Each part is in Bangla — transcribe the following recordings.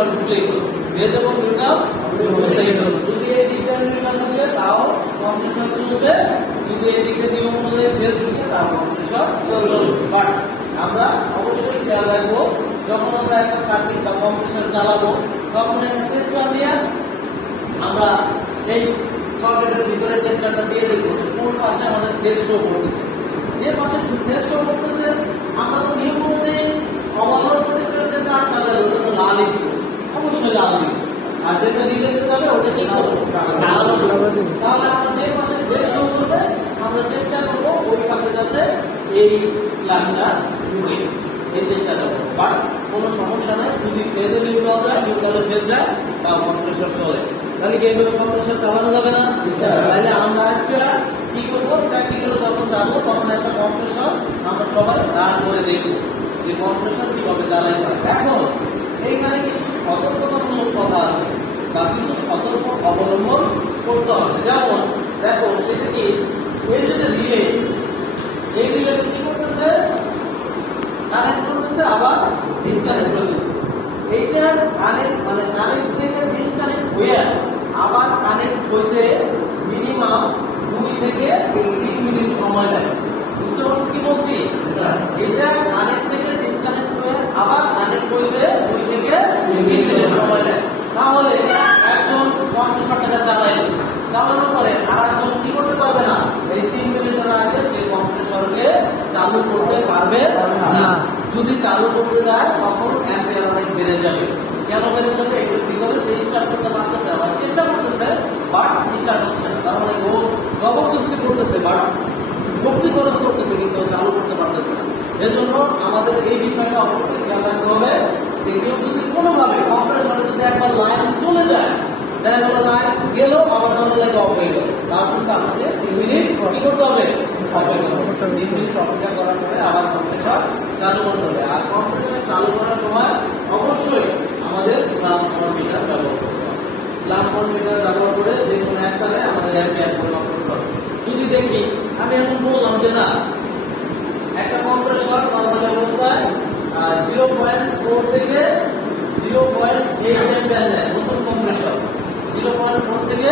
নিউট্রাল ঢুকলেই হলো, ফেজ এবং নিউট্রাল ঢুকলেই হলো। যদি এই দিকে নিউট্রাল ঢুকে তাও কম্প্রেসর চলবে, যদি এই দিকে নিয়ম অনুযায়ী ফেজ ঢুকে তাও কম্প্রেসর চলবে। বাট আমরা অবশ্যই খেয়াল রাখবো, যখন আমরা একটা সার্কিট বা কম্প্রেসর চালাবো তখন একটা টেস্টার নিয়ে আমরা এই সকেটের ভিতরে টেস্টারটা দিয়ে দেখবো কোন পাশে আমাদের ফেজ শো করতেছে। যে পাশে ফেজ শো করতেছে আমরা তো নিয়ম অনুযায়ী অবলম্বন করে যে তারটা যাবে ওটা তো লালই দিব, অবশ্যই লাল দিব। আর যেটা নীলে যাবে ওটা কি করবো, কালো দিব। তাহলে আমরা যে পাশে ফেজ শো করবে আমরা চেষ্টা করবো ওই পাশে যাতে এই লাইনটা ঢুকে, এই চেষ্টা করবো। বাট কোনো সমস্যা নাই, যদি ফেজে নিউট্রাল যায়, নিউট্রালে ফেজ যায় বা কম্প্রেসর চলে, তাহলে কি এইভাবে কম্প্রেসর চালানো যাবে না? তাহলে আমরা আজকে কি করবো, প্র্যাকটিক্যাল যখন যাবো তখন একটা কম্প্রেসর আমরা সবাই রান করে দেখবো যে কম্প্রেসর কিভাবে চালাইতে হয়। এখন এইখানে কিছু সতর্কতামূলক কথা আছে বা কিছু সতর্ক অবলম্বন করতে হবে। যেমন দেখো সেটা কি, এই যে রিলে, এই রিলেটা কি করতেছে, কানেক্ট করতেছে আবার ডিসকানেক্ট করে দিচ্ছে। এইটা কানেক্ট মানে কানেক্ট থেকে ডিসকানেক্ট হয়ে আবার কানেক্ট হইতে মিনিমাম 2 থেকে 3 মিনিট সময় লাগে। বুঝতে পারছো কি বলছি? এটা কানেক্ট থেকে ডিসকানেক্ট হয়ে আবার কানেক্ট হইতে 2 থেকে 3 মিনিট সময় লাগে। তাহলে একজন কম্প্রেসরটাকে চালানোর পরে আরেকজন কি করতে পারবে না, এই 3 মিনিটের আগে সেই কম্প্রেসরকে চালু করতে পারবে না। যদি চালু করতে যায় তখন অ্যাম্পিয়ার অনেক বেড়ে যাবে। কেন বেড়ে যাবে? এটা কি করে, সে স্টার্ট করতে পারতেছে, আবার চেষ্টা করতেছে বাট স্টার্ট হচ্ছে না। তার মানে ও জবরদস্তি করতেছে বাট শক্তি খরচ করতেছে কিন্তু চালু করতে পারতেছে না। এজন্য আমাদের এই বিষয়টা অবশ্যই খেয়াল রাখতে হবে যে কেউ যদি কোনোভাবে কম্প্রেসরে যদি একবার লাইন চলে যায়, দেখা গেল লাইন গেল আবার ধরো লাগে অফ হয়ে গেল, তাহলে কিন্তু আমাকে 3 মিনিট কি করতে হবে, 3 মিনিট অপেক্ষা করার পরে আবার কম্প্রেসর চালু করতে হবে। আর কম্প্রেসর চালু করার সময় অবশ্যই আমাদের লাম্প মিটার ব্যবহার করতে হবে। লাম্প মিটার ব্যবহার করে যে কোনো এক তারে আমাদের অ্যাম্পিয়ার পরিমাপ করতে হবে। যদি দেখি আমি এখন বললাম যে না একটা কম্প্রেসর নরমাল অবস্থায় 0.4 থেকে 0.8 অ্যাম্পিয়ার নেয়, নতুন কম্প্রেসর 0.4 থেকে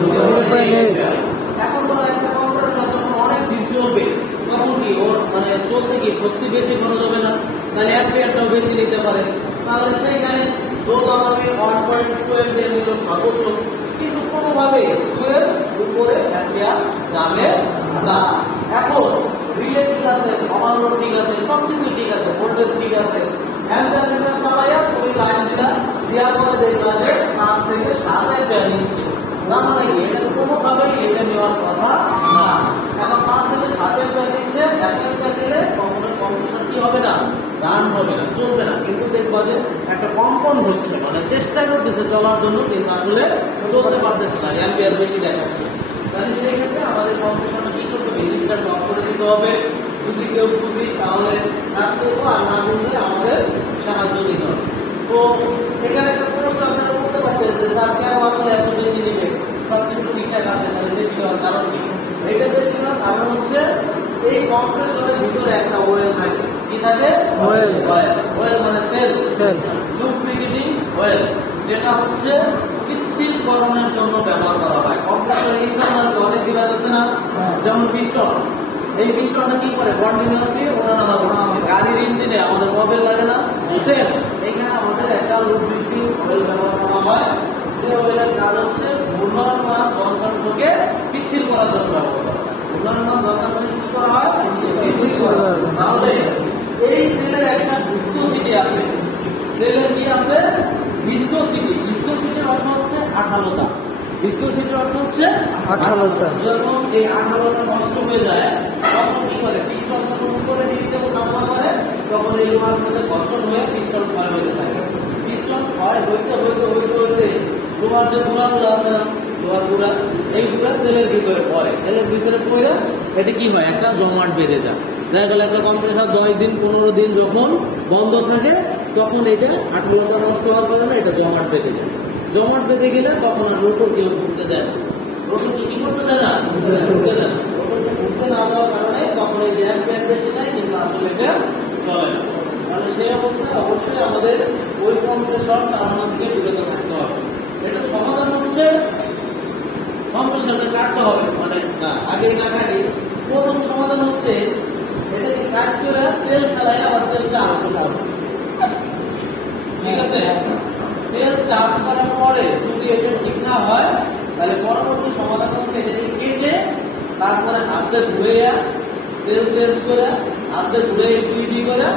0.8। এখন ধরো একটা কম্প্রেসর যখন অনেক দিন চলবে তখন কি ওর মানে চলতে কি শক্তি বেশি খরচ হবে না, তাহলে অ্যাম্পিয়ারটাও বেশি নিতে পারে। তাহলে সেইখানে ধরলাম আমি 1.2 অ্যাম্পিয়ার নিল সর্বোচ্চ, কিন্তু কোনোভাবে 2 এর উপরে অ্যাম্পিয়ার যাবে না। এখন রিলে ঠিক আছে, ওভারলোড ঠিক আছে, সবকিছু ঠিক আছে, ভোল্টেজ ঠিক আছে, অ্যাম্পিয়ার মিটার চালাইয়া তুমি লাইন দেওয়ার পরে দেখলা যে 5 থেকে 7 অ্যাম্পিয়ার নিচ্ছে। না মানে কি, এটা কোনোভাবেই এটা নেওয়ার কথা না। এখন 5 থেকে 7 অ্যাম্পিয়ার দিচ্ছে, 1 অ্যাম্পিয়ার দিলে কখনোই কম্প্রেসর কি হবে না, রান হবে না, চলবে না। কিন্তু দেখবা যে একটা কম্পন হচ্ছে, মানে চেষ্টা করতেছে চলার জন্য কিন্তু আসলে চলতে পারতেছে না, অ্যাম্পিয়ার বেশি দেখাচ্ছে। তাহলে সেই ক্ষেত্রে আমাদের কম্প্রেসরটা কি করতে হবে, রেজিস্টার অফ করে দিতে হবে। যদি কেউ বুঝি তাহলে কাজ করবো, আর না বুঝলে আমাদের সাহায্য দিতে হবে। তো এখানে একটা প্রশ্ন আপনারা করতে পারতেন যে স্যার কেন আসলে এত বেশি নেবে, সব কিছু ঠিকঠাক আছে, তাহলে বেশি হওয়ার কারণ কি? এটা বেশি হওয়ার কারণ হচ্ছে এই কম্প্রেসরের ভিতরে একটা ওয়েল থাকে। কি থাকে? ওয়েল। ওয়েল মানে তেল, লুব্রিকেটিং ওয়েল, যেটা হচ্ছে পিচ্ছিলকরণের জন্য ব্যবহার করা হয়। কম্প্রেসরের ইন্টারনাল অনেক ডিভাইস আছে না, যেমন পিস্টন। এই পিস্টনটা কি করে, কন্টিনিউয়াসলি ওঠানামা করতেছে। গাড়ির ইঞ্জিনে আমাদের মোবিল লাগে না, সেম এখানে আমাদের একটা লুব্রিকেটিং ওয়েল ব্যবহার করা হয়। যে ওয়েলের কাজ হচ্ছে ঘূর্ণয়মান যন্ত্রাংশকে পিচ্ছিল করার জন্য ব্যবহার করা হয়। ঘূর্ণয়মান যন্ত্রাংশকে কি করা হয়, পিচ্ছিল করা হয়। তাহলে এই তেলের একটা ভিসকোসিটি আছে। তেলের কি আছে? ভিসকোসিটি। ভিসকোসিটির অর্থ হচ্ছে আঠালোতা। ভিসকোসিটির অর্থ হচ্ছে আঠালোতা। যখন এই আঠালোতা নষ্ট হয়ে যায় তখন কি করে, পিস্টন যখন উপরে নিচে ওঠানামা করে তখন এই লোহার সাথে ঘর্ষণ হয়ে পিস্টন ক্ষয় হতে থাকে। পিস্টন ক্ষয় হইতে হইতে হইতে হইতে লোহার যে গুঁড়াগুলো আছে না, লোহার গুঁড়া, এই গুঁড়া তেলের ভিতরে পড়ে। তেলের ভিতরে পড়ে এটি কি হয়, একটা জমাট বেঁধে যায়। দেখা গেল একটা কম্প্রেসর 10 দিন 15 দিন যখন বন্ধ থাকে তখন এটা আঠালোতা নষ্ট হওয়ার কারণে এটা জমাট বেঁধে যায়। জমাট বেঁধে গেলে তখন আর রোটর কেউ ঘুরতে দেয় না। রোটরকে কি করতে দেয় না, ঘুরতে দেয় না। রোটরকে ঘুরতে না দেওয়ার কারণে তখন এই অ্যাম্পিয়ার বেশি নেয় কিন্তু আসলে এটা চলে না। তাহলে সেই অবস্থায় অবশ্যই আমাদের ওই কম্প্রেসর চালানো থেকে বিরত থাকতে হবে। এটা সমাধান হচ্ছে কম্প্রেসরকে কাটতে হবে, মানে না আগে না কাটি। প্রথম সমাধান হচ্ছে এটাকে কাট করে তেল ফেলায় আবার তেল চার্জ করতে হবে। ঠিক আছে, তেল চার্জ করার পরে যদি এটা ঠিক না হয় তাহলে পরবর্তী সমাধান হচ্ছে এটাকে কেটে তারপরে হাত দিয়ে ধুয়ে তেল চেঞ্জ করে হাত দিয়ে ধুয়ে দুই করে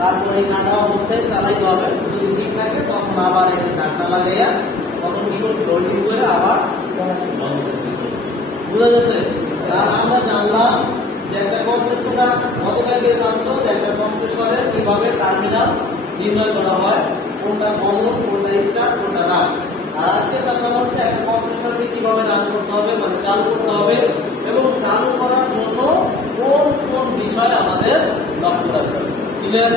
তারপরে এই কাটা অবস্থায় চালাইতে হবে। যদি ঠিক থাকে তখন আবার এটা ঢাকনা লাগাইয়া তখন কি করতে রোলিং করে আবার বন্ধ করতে হবে। বুঝা গেছে? আর আমরা জানলাম যে একটা কম্প্রেসর গতকালকে জানছো যে একটা কম্প্রেসরের কিভাবে টার্মিনাল নির্ণয় করা হয়, কোনটা বন্ধ কোনটা স্টার্ট কোনটা রান। আর আজকে জানলাম হচ্ছে একটা কম্প্রেসরকে কিভাবে রান করতে হবে, মানে চালু করতে হবে, এবং চালু করার জন্য কোন কোন বিষয় আমাদের লক্ষ্য রাখতে হবে। ক্লিয়ার?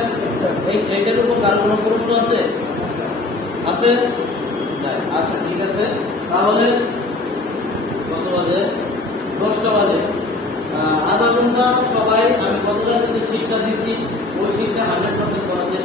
এইটার উপর কার কোনো প্রশ্ন আছে? আছে? আচ্ছা ঠিক আছে, তাহলে কত বাজে? 10টা বাজে। আধা ঘন্টা সবাই, আমি গতকাল যে শীটটা দিছি ওই শীটটা 100% করার চেষ্টা